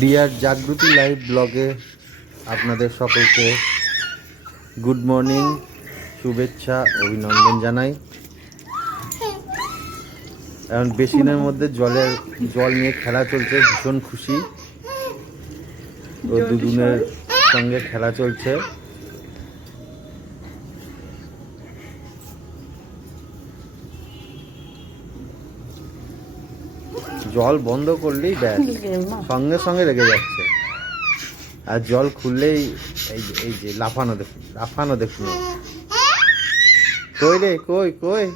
Deer Jagriti live ব্লগে আপনাদের সকলকে গুড মর্নিং, শুভেচ্ছা, অভিনন্দন জানাই। এখন বেসিনের মধ্যে জল নিয়ে খেলা চলছে, ভীষণ খুশি। ও দুজনের সঙ্গে খেলা চলছে। জল বন্ধ করলেই ব্যাস সঙ্গে সঙ্গে লেগে যাচ্ছে, আর জল খুললেই এই যে লাফানো দেখুন। কই রে, কই কই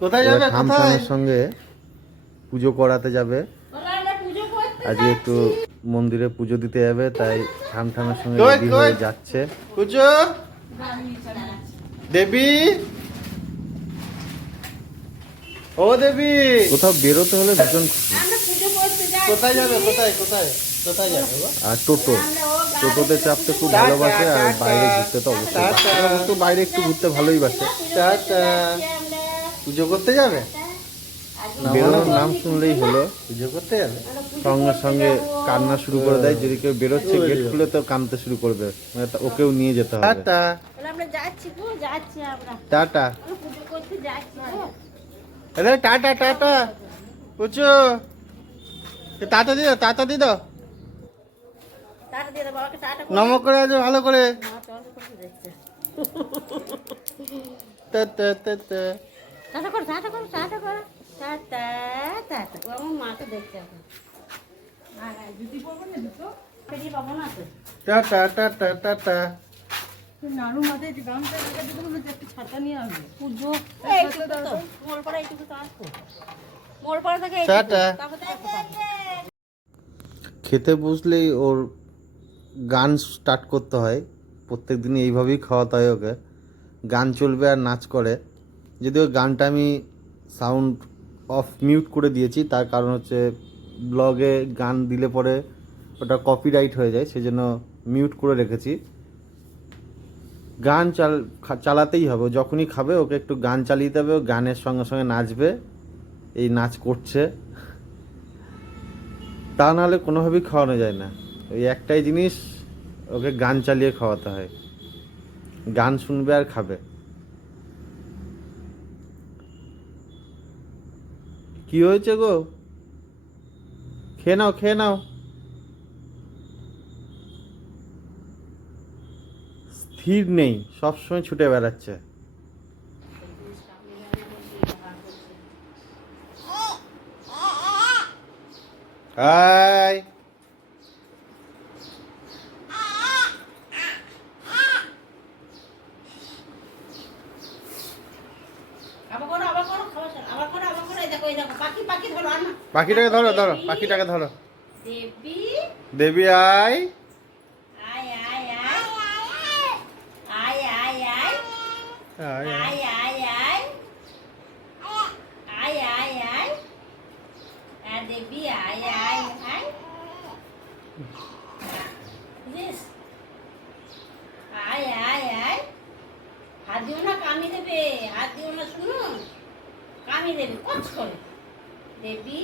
কোথায় যাবে? থামথামের সঙ্গে পুজো করাতে যাবে। আজকে একটু মন্দিরে পুজো দিতে যাবে, তাই থামথামের সঙ্গে রেডি হয়ে যাচ্ছে। পুজো দেবী, ও দেবী, কোথাও বেরোতে হলে ভীষণ খুশি। কোথায় যাবে? কোথায় কোথায় কোথায় যাবে? আর টোটোতে চাপতে খুব ভালোবাসে, আর বাইরে ঘুরতে তো অবশ্যই বাচ্চারা তো বাইরে একটু ঘুরতে ভালোই বাসে। পুজো করতে যাবে? বেরোনোর নাম শুনলেই হলো পুজো করতে যাবে? সঙ্গে সঙ্গে কান্না শুরু করে দেয়। যদি কেউ বেরোচ্ছে গেট খুলে তো কাঁদতে শুরু করবে, মানে ওকেও নিয়ে যেতে হবে। টাটা টাটা, আরে টাটা টাটা। পুজো টাটা দিও, টাটা দি দাও, নম করে আছে ভালো করে। Tata tata tata. নানু মাথায় গামছা একটা ছাতা নিয়ে আসবে পুজো টাটা। খেতে বসলেই ওর গান স্টার্ট করতে হয়। প্রত্যেক দিনই এইভাবেই খাওয়াতে হয় ওকে। গান চলবে আর নাচ করে। যদিও গানটা আমি সাউন্ড অফ মিউট করে দিয়েছি, তার কারণ হচ্ছে ব্লগে গান দিলে পরে ওটা কপিরাইট হয়ে যায়, সেই জন্য মিউট করে রেখেছি। গান চালাতেই হবে, যখনই খাবে ওকে একটু গান চালিয়ে দেবে, ও গানের সঙ্গে সঙ্গে নাচবে। এই নাচ করছে, তা নাহলে কোনোভাবেই খাওয়ানো যায় না। ওই একটাই জিনিস, ওকে গান চালিয়ে খাওয়াতে হয়। গান শুনবে আর খাবে। কি হয়েছে গো? খেয়ে নাও, খেয়ে নাও। স্থির নেই, সবসময় ছুটে বেড়াচ্ছে। হাই, পাখিটাকে ধরো, ধরো পাখিটাকে ধরো। দেবী আয়, হাত দিও না, কামি দেবে। হাত দিও না, শুনো, কামি দেবে কচ করে। দেবী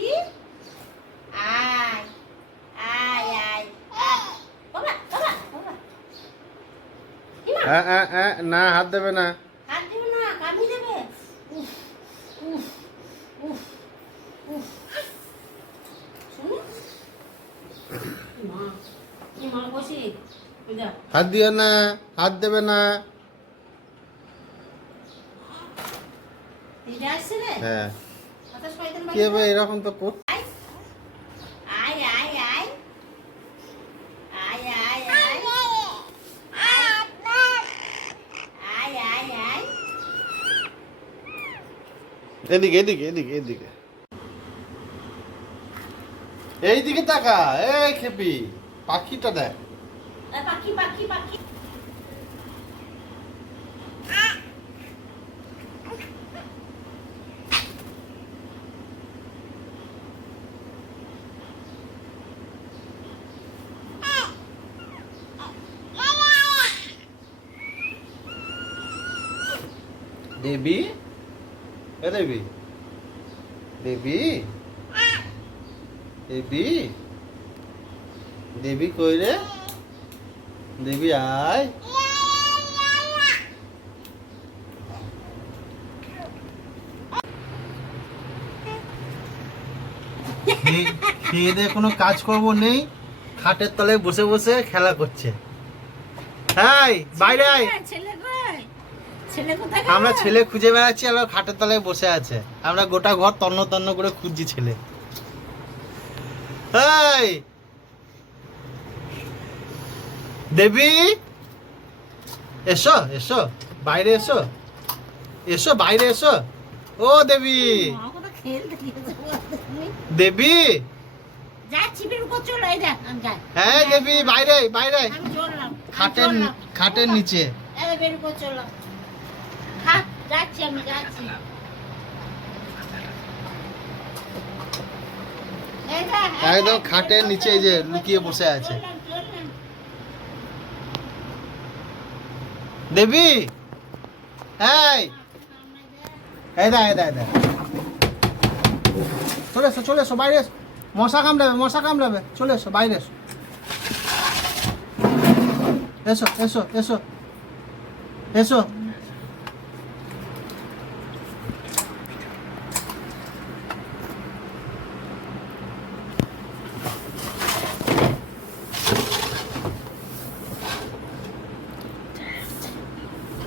আয় আয় আয় বাবা বাবা বাবা, না হাত দেবে না। হাত দিও না, কামি দেবে। উফ উফ উফ উফ, শুনো মা বসি, হাত দিও না, হাত দেবে না। হ্যাঁ, কি হবে এরকম তো কর। এদিকে এদিকে এদিকে এদিকে, এইদিকে তাকা। এই খেপি, পাখিটা দেখ। পাখি পাখি পাখি, দেবী, এ দেবী, দেবী, দেবী, দেবী কই রে? দেবী আয়। খেয়ে দিয়ে কোনো কাজ করবো নেই, খাটের তলায় বসে বসে খেলা করছে। হাই বাইরে আয়। ছেলে কই? ছেলে কোথায়? আমরা ছেলে খুঁজে বেড়াচ্ছি আর ও খাটের তলায় বসে আছে। আমরা গোটা ঘর তন্ন তন্ন করে খুঁজছি ছেলে। হাই দেবী, এসো এসো, বাইরে এসো, এসো বাইরে এসো। ও দেবী, মা কোথায় খেলতে গিয়েছে বলতে তুমি? দেবী, যাচ্ছি বের কর, চলো এই দেখ আমি যাই। হ্যাঁ দেবী বাইরে বাইরে, আমি চললাম, খাটের খাটের নিচে। এই বের কর, চলো। হ্যাঁ যাচ্ছি, আমি যাচ্ছি। এই দেখ, একদম খাটের নিচে এই যে লুকিয়ে বসে আছে। চললাম, চললাম। দেবী, হ্যাঁ এই দা এই দা এই দা, চলে এসো চলে এসো, বাইরে এসো। মশা কামড়াবে, মশা কামড়াবে, চলে এসো বাইরে এসো, এসো এসো এসো এসো।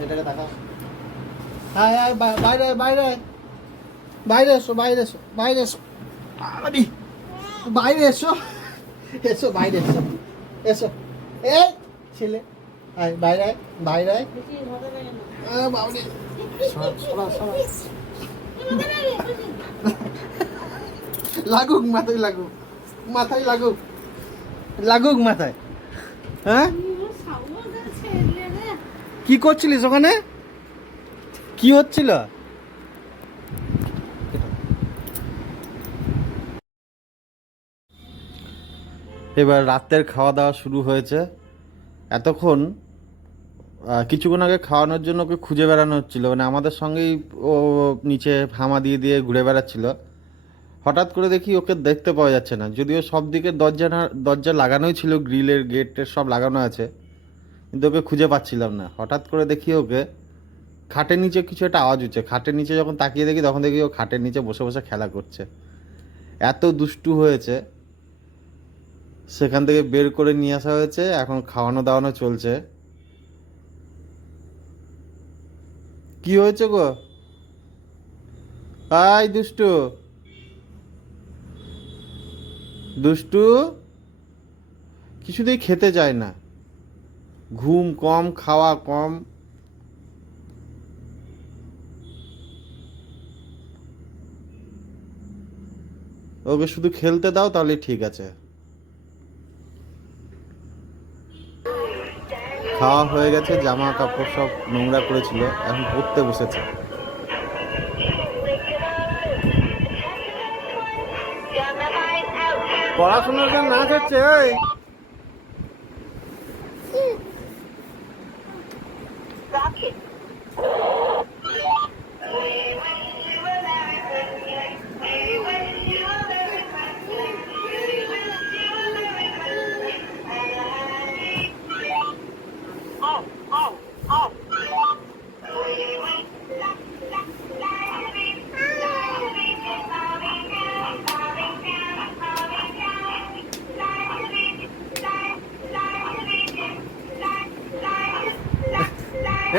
এটাকে তাকাও। হ্যাঁ হ্যাঁ বাইরে বাইরে বাইরে এসো, বাইরে এসো, বাইরে এসো, আরে বাইরে এসো, এসো বাইরে এসো, এসো এই ছেলে, আয় বাইরে আয়, বাইরে আয়। বেশি মজা লাগে না। বাবরে সরা সরা, মজা লাগে, বুঝলি? লাগুক মাথায়, লাগুক মাথায়, লাগুক লাগুক মাথায়। হ্যাঁ সাউন্ড ছেলে রে। কি করছিলিস ওখানে? কি হচ্ছিল? এবার রাতের খাওয়া দাওয়া শুরু হয়েছে। এতক্ষণ কিছুক্ষণ আগে খাওয়ানোর জন্য ওকে খুঁজে বেড়ানো হচ্ছিল, মানে আমাদের সঙ্গেই ও নিচে হামা দিয়ে দিয়ে ঘুরে বেড়াচ্ছিল। হঠাৎ করে দেখি ওকে দেখতে পাওয়া যাচ্ছে না, যদিও সব দিকে দরজা লাগানোই ছিল, গ্রিলের গেটের সব লাগানো আছে, কিন্তু ওকে খুঁজে পাচ্ছিলাম না। হঠাৎ করে দেখি ওকে খাটের নিচে কিছু একটা আওয়াজ হচ্ছে। খাটের নিচে যখন তাকিয়ে দেখি তখন দেখি ও খাটের নিচে বসে বসে খেলা করছে। এত দুষ্টু হয়েছে, সেখান থেকে বের করে নিয়ে আসা হয়েছে, এখন খাওয়ানো দাওয়ানো চলছে। কি হয়েছে গো? আয় দুষ্টু, দুষ্টু কিছুতেই খেতে চায় না, ঘুম কম, খাওয়া কম। ওকে শুধু খেলতে দাও তাহলে ঠিক আছে। খাওয়া হয়ে গেছে, জামা কাপড় সব নোংরা করেছিল, এখন পড়তে বসেছে। পড়াশোনার জন্য নাচ হচ্ছে। ওই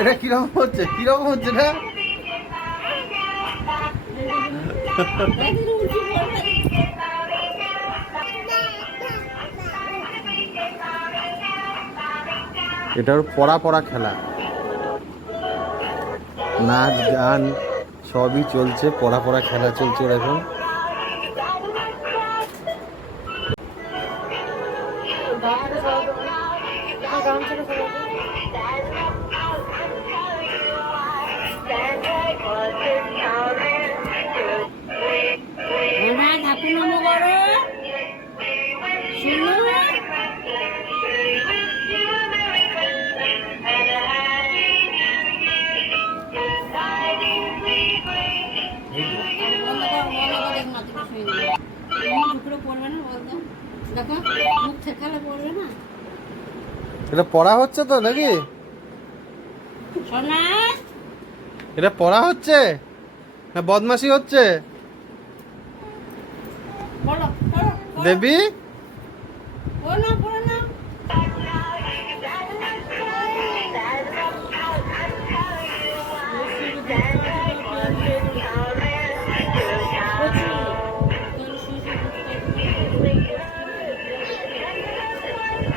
এটা কিরকম হচ্ছে, কিরকম হচ্ছে না? এদের উঁচু পড়বে। এটার পড়া পড়া খেলা, নাচ গান সবই চলছে, পড়া পড়া খেলা চলছে ওর এখন। ওরা ঠাকুর নাম করো, শুনো। দেখো মুখ ঠেকালে পড়বে না। এটা পড়া হচ্ছে তো নাকি? সোনা এটা পড়া হচ্ছে না বদমাশি হচ্ছে? বলো বলো বলো। দেবী পড়ো না পড়ো না।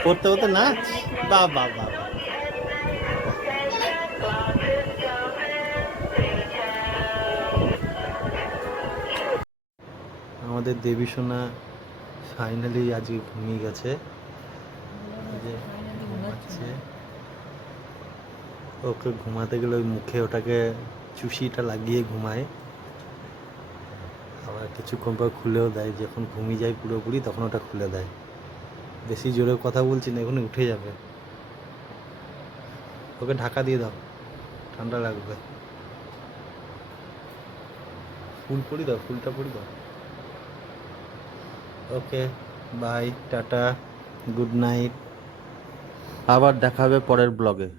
পড়তে হতে নাচ, বাহ বাহ বাহ বাহ। আমাদের দেবী সোনা ফাইনালি আজকে ঘুমিয়ে গেছে। এই যে ঘুমাচ্ছে। ওকে ঘুমাতে গেলে ওই মুখে ওটাকে চুষিটা লাগিয়ে ঘুমায়, আবার কিছুক্ষণ পর খুলেও দেয়। যখন ঘুমিয়ে যায় পুরোপুরি তখন ওটা খুলে দেয়। বেশি জোরে কথা বলছি না, এখনই উঠে যাবে। ওকে ঢাকা দিয়ে দাও, ঠান্ডা লাগবে। ফুল পরি দাও, ফুলটা পরি দাও। Okay bye, tata, good night. আবার দেখা হবে পরের ব্লগে।